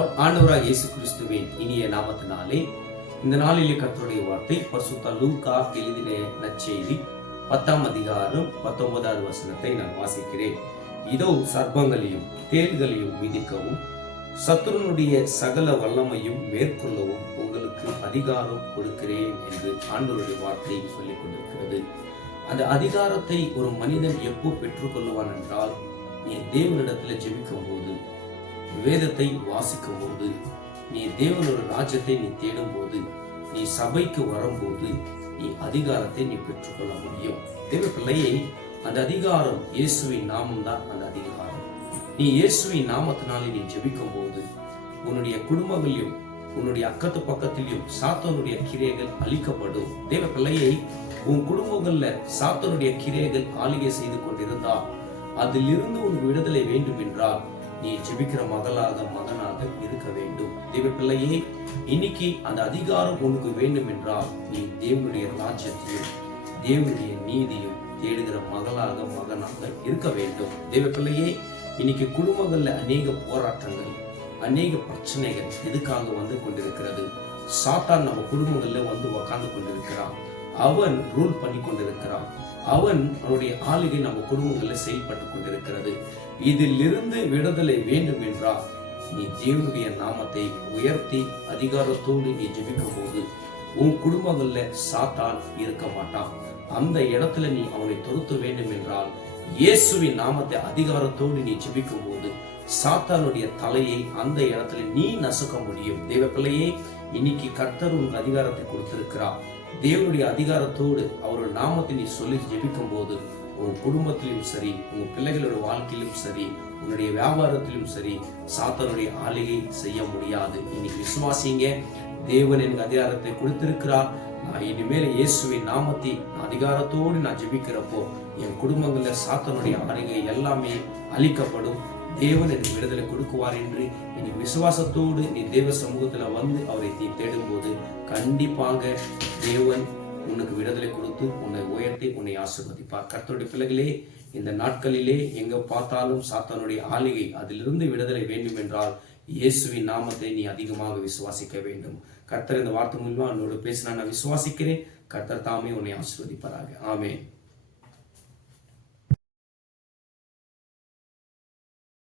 ஆண்டவராக இயேசு கிறிஸ்துவின் இனிய நாமத்தினாலே இந்த நாளிலே கர்த்தருடைய வார்த்தை பரிசுத்த லூக்கா எழுதின நற்செய்தி 10ஆம் அதிகாரம் 19வது வசனத்தை நான் வாசிக்கிறேன். இதோ சர்ப்பங்களையும் தேள்களையும் மிதிக்கவும் சத்துருனுடைய சகல வல்லமையும் மேற்கொள்ளவும் உங்களுக்கு அதிகாரம் கொடுக்கிறேன் என்று ஆண்டவருடைய வார்த்தை சொல்லிக் கொண்டிருக்கிறது. அந்த அதிகாரத்தை ஒரு மனிதன் எப்போ பெற்றுக்கொள்ளுவான் என்றால், நீ தேவனிடத்தில் ஜெபிக்கும் போது, வேதத்தை வாசிக்கும் போது, நீ தேவனோட ராஜ்யத்தை நீ தேடும் போது, நீ சபைக்கு வரும்போது நீ அதிகாரத்தை நீ பெற்றுக்கொள்ள முடியும். தேவ பிள்ளையை, அந்த அதிகாரம் இயேசுவின் நாமம் தான். அந்த அதிகாரம் நீ இயேசுவின் நாமத்தினாலே நீ ஜெபிக்கும் போது உன்னுடைய குடும்பங்களிலும் உன்னுடைய அக்கத்து பக்கத்திலும் சாத்தானுடைய கிரியைகள் அழிக்கப்படும். தேவ பிள்ளையை, உன் குடும்பங்கள்ல சாத்தானுடைய கிரியைகள் ஆளுகை செய்து கொண்டிருந்தால் அதிலிருந்து உனக்கு விடுதலை வேண்டும் என்றால் நீ ஜெபிக்கிற மகனாக இருக்க வேண்டும். தேவ பிள்ளையே, இன்னைக்கு அந்த அதிகாரம் உனக்கு வேண்டும் என்றால் நீ தேவனுடைய ராஜ்யத்தையும் தேவனுடைய நீதியும் தேடுகிற மகனாக இருக்க வேண்டும். தேவ பிள்ளையே, இன்னைக்கு குடும்பங்கள்ல அநேக போராட்டங்கள், அநேக பிரச்சனைகள் எதுக்காக வந்து கொண்டிருக்கிறது? சாத்தான் நம்ம குடும்பங்கள்ல வந்து உக்காந்து கொண்டிருக்கிறான். அவன் ரூல் பண்ணி கொண்டிருக்கிறான். அவனுடைய ஆளுகை நம்ம குடும்பங்களில் செயல்பட்டு கொண்டிருக்கிறது. இதிலிருந்து விடுதலை வேண்டும் என்றால் நீ தேவனுடைய நாமத்தை உயர்த்தி அதிகாரத்தோடு நீ ஜெபிக்கும் போது உன் குடும்பங்கள்ல சாத்தான் இருக்க மாட்டான். அந்த இடத்துல நீ அவனை துரத்த வேண்டும் என்றால் இயேசுவின் நாமத்தை அதிகாரத்தோடு நீ ஜெபிக்கும் போது சாத்தானுடைய தலையை அந்த இடத்துல நீ நசுக்க முடியும். தேவ பிள்ளையே, இன்னைக்கு கர்த்தர் உனக்கு அதிகாரத்தை கொடுத்திருக்கிறார். தேவனுடைய அதிகாரத்தோடு அவரோட நாமத்தை நீ சொல்லி ஜெபிக்கும் போது உன் குடும்பத்திலும் சரி, உன் பிள்ளைகளோட வாழ்க்கையிலும் சரி, உன்னுடைய வியாபாரத்திலும் சரி, சாத்தானுடைய ஆளுகை செய்ய முடியாது. இன்னைக்கு விசுவாசிங்க, தேவன் எனக்கு அதிகாரத்தை கொடுத்திருக்கிறார். நான் இனிமேல் இயேசுவின் நாமத்தை அதிகாரத்தோடு நான் ஜெபிக்கிறப்போ என் குடும்பங்கள்ல சாத்தானுடைய ஆளுகை எல்லாமே அழிக்கப்படும். தேவன் எனக்கு விடுதலை கொடுக்குவார் என்று நீ விசுவாசத்தோடு நீ தேவ சமூகத்துல வந்து அவரை நீ தேடும் போது கண்டிப்பாக தேவன் உனக்கு விடுதலை கொடுத்து உன்னை உயர்த்தி உன்னை ஆசீர்வதிப்பார். கர்த்தருடைய பிள்ளைகளே, இந்த நாட்களிலே எங்க பார்த்தாலும் சாத்தானுடைய ஆளுகை, அதிலிருந்து விடுதலை வேண்டும் என்றால் இயேசுவின் நாமத்தை நீ அதிகமாக விசுவாசிக்க வேண்டும். கர்த்தர் இந்த வார்த்தை மூலமா என்னோட பேசினா நான் விசுவாசிக்கிறேன். கர்த்தர் தாமே உன்னை ஆசீர்வதிப்பாராக. ஆமென்.